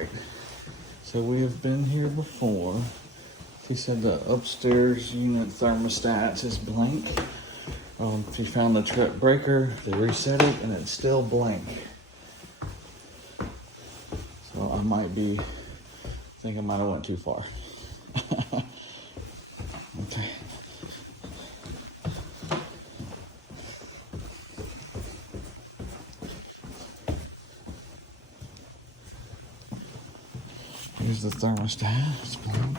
right, so we have been here before. He said the upstairs unit thermostat is blank. She found the trip breaker, they reset it, and it's still blank. So I think I might have went too far. Okay. Here's the thermostat, it's blank.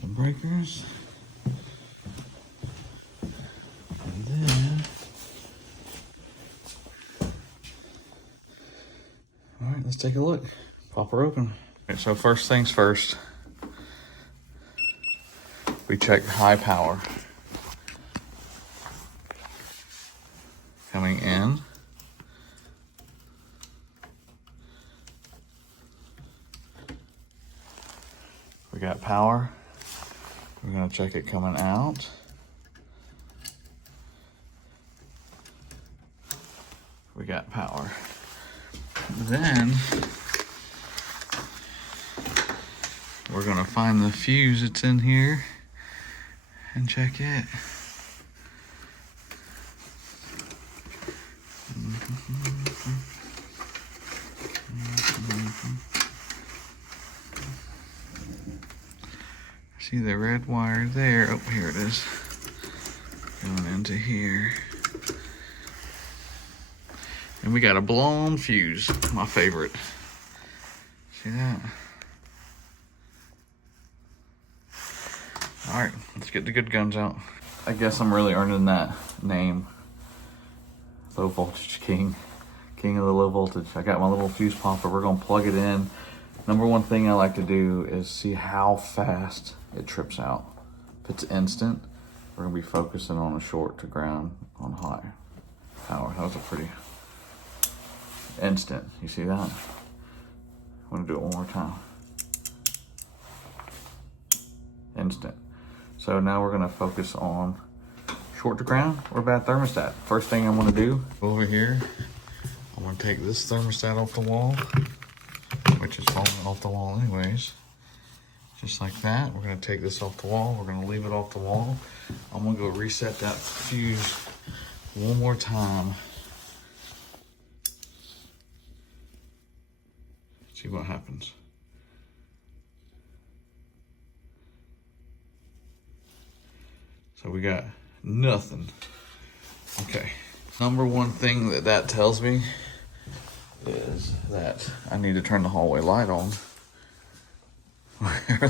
Some breakers. And then, all right, let's take a look. Pop her open. Okay, so first things first, we check high power. Coming in. We got power. We're gonna check it coming out. We got power. Then we're gonna find the fuse that's in here and check it. See the red wire there? Oh, here it is. Going into here. And we got a blown fuse, my favorite. See that? All right, let's get the good guns out. I guess I'm really earning that name. Low voltage king. King of the low voltage. I got my little fuse popper. We're gonna plug it in. Number one thing I like to do is see how fast it trips out. If it's instant, we're gonna be focusing on a short to ground on high power. That was a pretty instant. You see that? I'm gonna do it one more time. Instant. So now we're gonna focus on short to ground or bad thermostat. First thing I'm gonna do, over here, I'm gonna take this thermostat off the wall, which is falling off the wall anyways. Just like that. We're gonna take this off the wall. We're gonna leave it off the wall. I'm gonna go reset that fuse one more time. See what happens. So we got nothing. Okay. Number one thing that tells me is that I need to turn the hallway light on.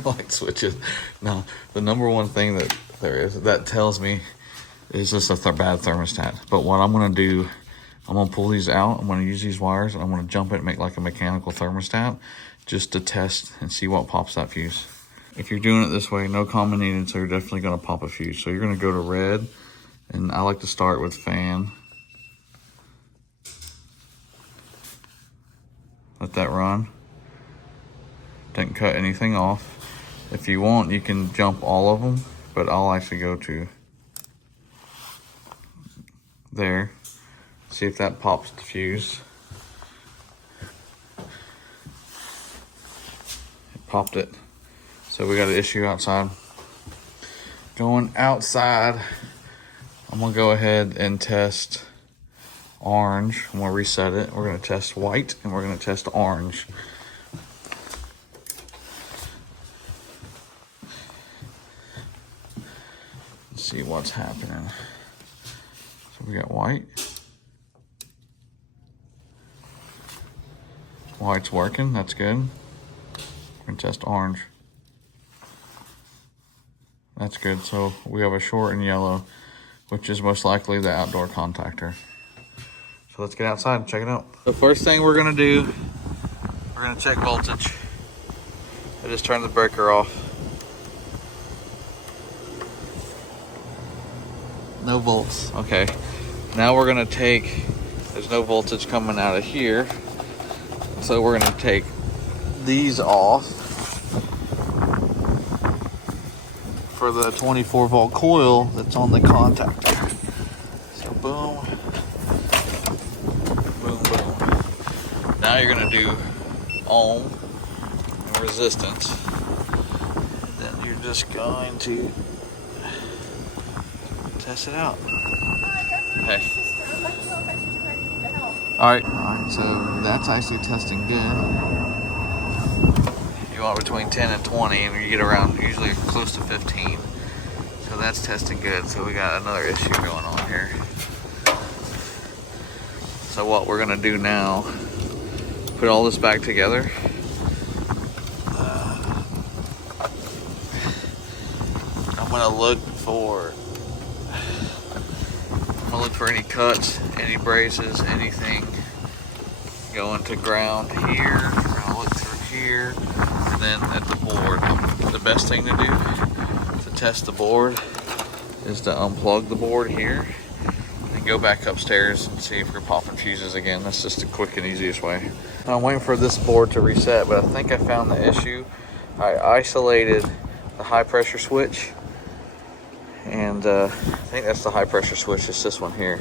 Light switches. No, the number one thing that tells me is this a bad thermostat. But what I'm gonna do, I'm gonna pull these out. I'm gonna use these wires and I'm gonna jump it and make like a mechanical thermostat just to test and see what pops that fuse. If you're doing it this way, no comment needed, so you're definitely gonna pop a fuse. So you're gonna go to red, and I like to start with fan. Let that run. Didn't cut anything off. If you want, you can jump all of them, but I'll actually go to there. See if that pops the fuse. It popped it. So we got an issue outside. Going outside, I'm gonna go ahead and test orange. I'm gonna reset it. We're gonna test white and we're gonna test orange. Let's see what's happening. So we got white. White's working, that's good. We're gonna test orange. That's good, so we have a short and yellow, which is most likely the outdoor contactor. So let's get outside and check it out. The first thing we're gonna do, we're gonna check voltage. I just turned the breaker off. No volts, okay. Now we're gonna take, there's no voltage coming out of here. So we're gonna take these off for the 24 volt coil that's on the contactor. So boom, boom, boom. now you're gonna do ohm and resistance. And then you're just going to test it out. Okay. Alright, so that's actually testing good. You want between 10 and 20, and you get around usually close to 15. So that's testing good. So we got another issue going on here. So what we're gonna do now, put all this back together. I'm gonna look for any cuts, any braces, anything going to ground here. We're gonna look through here, and then at the board. The best thing to do to test the board is to unplug the board here and go back upstairs and see if you're popping fuses again. That's just the quick and easiest way. I'm waiting for this board to reset, but I think I found the issue. I isolated the high pressure switch, and I think that's the high pressure switch. It's this one here.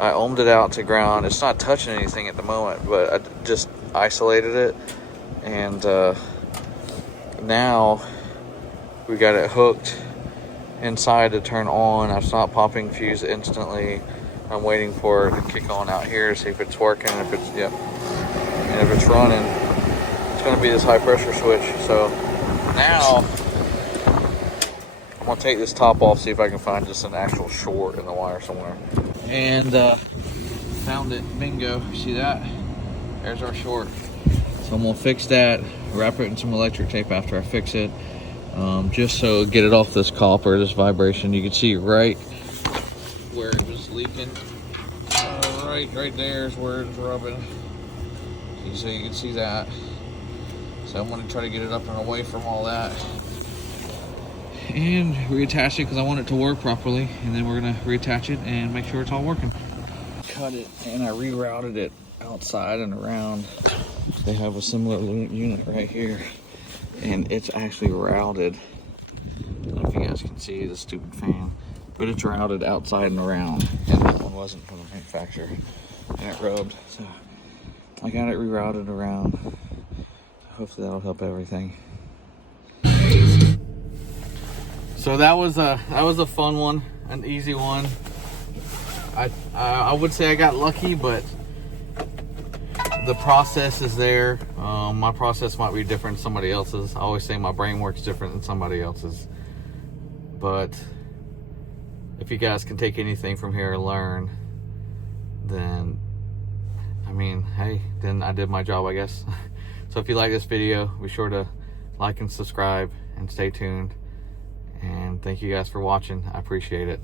I ohmed it out to ground. It's not touching anything at the moment, but I just isolated it, and now we got it hooked inside to turn on. It's not popping fuse instantly. I'm waiting for it to kick on out here to see if it's working. If it's, yep, and if it's running, it's going to be this high pressure switch. So now I'm gonna take this top off, see if I can find just an actual short in the wire somewhere. And found it, bingo, see that? There's our short. So I'm gonna fix that, wrap it in some electric tape after I fix it, just so get it off this copper, this vibration. You can see right where it was leaking. Right there is where it's rubbing. So you can see that. So I'm gonna try to get it up and away from all that, and reattach it because I want it to work properly, and then we're gonna reattach it and make sure it's all working. Cut it, and I rerouted it outside and around. They have a similar unit right here, and it's actually routed. I don't know if you guys can see the stupid fan, but it's routed outside and around, and that one wasn't from the manufacturer, and it rubbed. So I got it rerouted around. Hopefully that'll help everything. So that was a fun one, an easy one. I would say I got lucky, but the process is there. My process might be different than somebody else's. I always say my brain works different than somebody else's. But if you guys can take anything from here and learn, then, I mean, hey, then I did my job, I guess. So if you like this video, be sure to like and subscribe and stay tuned. And thank you guys for watching. I appreciate it.